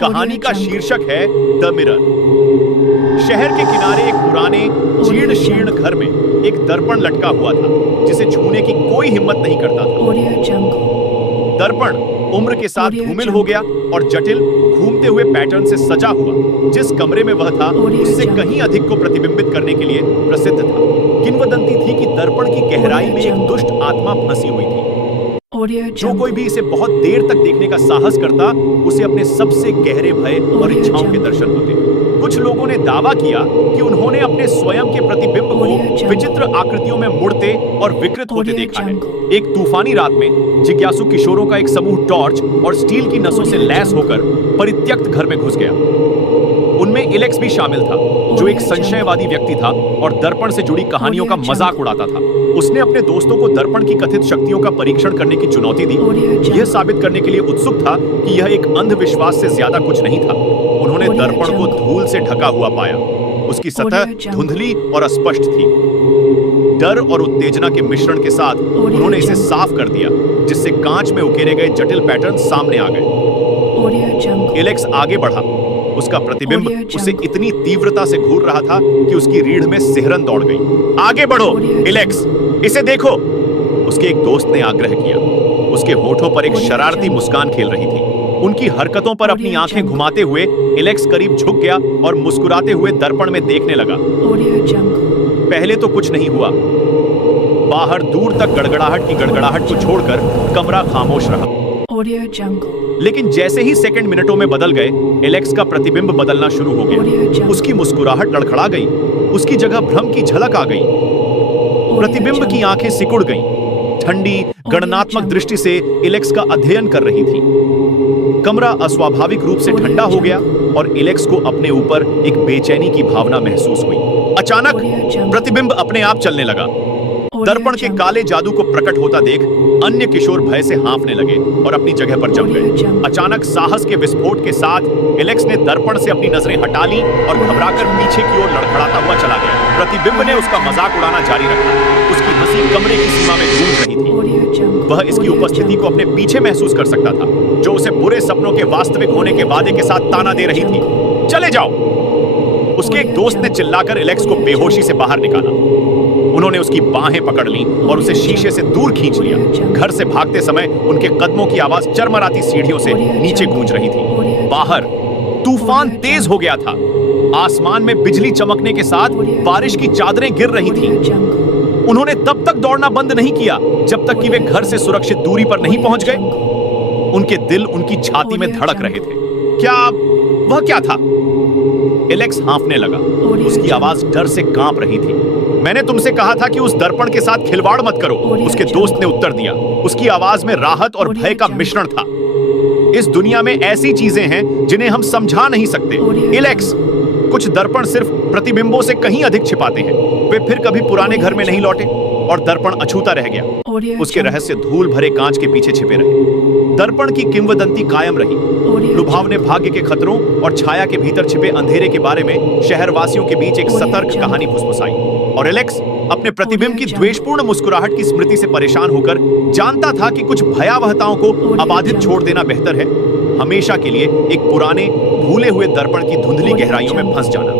कहानी का शीर्षक है द मिरर। शहर के किनारे एक पुराने जीर्ण शीर्ण घर में एक दर्पण लटका हुआ था जिसे छूने की कोई हिम्मत नहीं करता था। दर्पण उम्र के साथ धूमिल हो गया और जटिल घूमते हुए पैटर्न से सजा हुआ जिस कमरे में वह था उससे कहीं अधिक को प्रतिबिंबित करने के लिए प्रसिद्ध था। किंवदंती थी कि दर्पण की गहराई में एक दुष्ट आत्मा फंसी हुई थी। जो कोई भी इसे बहुत देर तक देखने का साहस करता उसे अपने सबसे गहरे भय और इच्छाओं के दर्शन होते। कुछ लोगों ने दावा किया कि उन्होंने अपने स्वयं के प्रतिबिंब को विचित्र आकृतियों में मुड़ते और विकृत होते देखा है। एक तूफानी रात में जिज्ञासु किशोरों का एक समूह टॉर्च और स्टील की नसों से लैस होकर परित्यक्त घर में घुस गया। उनमें इलेक्स भी शामिल था जो एक संशयवादी व्यक्ति था और दर्पण से जुड़ी कहानियों का मजाक उड़ाता था। उसने अपने दोस्तों को दर्पण की कथित शक्तियों का परीक्षण करने की चुनौती दी, यह साबित करने के लिए उत्सुक था कि यह एक अंधविश्वास से ज्यादा कुछ नहीं था। उन्होंने दर्पण को धूल से ढका हुआ पाया। उसकी सतह धुंधली और अस्पष्ट थी। डर और उत्तेजना के मिश्रण के साथ उन्होंने इसे साफ कर दिया जिससे कांच में उकेरे गए जटिल पैटर्न सामने आ गए। इलेक्स आगे बढ़ा। उसका प्रतिबिंब उसे इतनी तीव्रता से घूर रहा था कि उसकी रीढ़ में सिहरन दौड़ गई। आगे बढ़ो इलेक्स, इसे देखो, उसके एक दोस्त ने आग्रह किया। उसके होठों पर एक शरारती मुस्कान खेल रही थी। उनकी हरकतों पर अपनी आंखें घुमाते हुए इलेक्स करीब झुक गया और मुस्कुराते हुए दर्पण में देखने लगा। पहले तो कुछ नहीं हुआ। बाहर दूर तक गड़गड़ाहट की गड़गड़ाहट को छोड़कर कमरा खामोश रहा। लेकिन जैसे ही सेकंड मिनटों में बदल गए, इलेक्स का प्रतिबिंब बदलना शुरू हो गया। उसकी मुस्कुराहट लड़खड़ा गई। उसकी जगह भ्रम की झलक आ गई। प्रतिबिंब की आंखें सिकुड़ गईं। ठंडी गणनात्मक दृष्टि से इलेक्स का अध्ययन कर रही थी। कमरा अस्वाभाविक रूप से ठंडा हो गया और इलेक्स को अपने ऊपर एक बेचैनी की भावना महसूस हुई। अचानक प्रतिबिंब अपने आप चलने लगा। दर्पण के काले जादू को प्रकट होता देख अन्य किशोर भय से हाँफने लगे और अपनी जगह पर जम गए। अचानक साहस के विस्फोट के साथ इलेक्स ने दर्पण से अपनी नजरें हटा ली और घबराकर पीछे की ओर लड़खड़ाता हुआ चला गया। प्रतिबिंब ने उसका मजाक उड़ाना जारी रखा। उसकी हंसी कमरे की सीमा में गूंज रही थी। वह इसकी उपस्थिति को अपने पीछे महसूस कर सकता था जो उसे बुरे सपनों के वास्तविक होने के वादे के साथ ताना दे रही थी। चले जाओ, उसके एक दोस्त ने चिल्लाकर इलेक्स को बेहोशी से बाहर निकाला। उन्होंने उसकी बाहें पकड़ लीं और उसे शीशे से दूर खींच लिया। घर से भागते समय उनके कदमों की आवाज चरमराती सीढ़ियों से नीचे गूंज रही थी। बाहर तूफान तेज हो गया था। आसमान में बिजली चमकने के साथ बारिश की चादरें गिर रही थीं। उन्होंने तब तक दौड़ना बंद नहीं किया जब तक कि वे घर से सुरक्षित दूरी पर नहीं पहुंच गए। उनके दिल उनकी छाती में धड़क रहे थे। वह क्या था? इलेक्स हाँफने लगा। उसकी आवाज डर से कांप रही थी। मैंने तुमसे कहा था कि उस दर्पण के साथ खिलवाड़ मत करो, उसके दोस्त ने उत्तर दिया। उसकी आवाज में राहत और भय का मिश्रण था। इस दुनिया में ऐसी चीजें हैं जिन्हें हम समझा नहीं सकते इलेक्स। कुछ दर्पण सिर्फ प्रतिबिंबों से कहीं अधिक छिपाते हैं। वे फिर कभी पुराने घर में नहीं लौटे और दर्पण अछूता रह गया। उसके रहस्य धूल भरे कांच के पीछे छिपे रहे। दर्पण की किंवदंती कायम रही। लुभावने भाग्य के खतरों और छाया के भीतर छिपे अंधेरे के बारे में शहरवासियों के बीच एक सतर्क कहानी फुसफुसाई। और एलेक्स अपने प्रतिबिंब की द्वेषपूर्ण मुस्कुराहट की स्मृति से परेशान होकर जानता था कि कुछ भयावहताओं को अबाधित छोड़ देना बेहतर है हमेशा के लिए एक पुराने भूले हुए दर्पण की धुंधली गहराइयों में फंस जाना।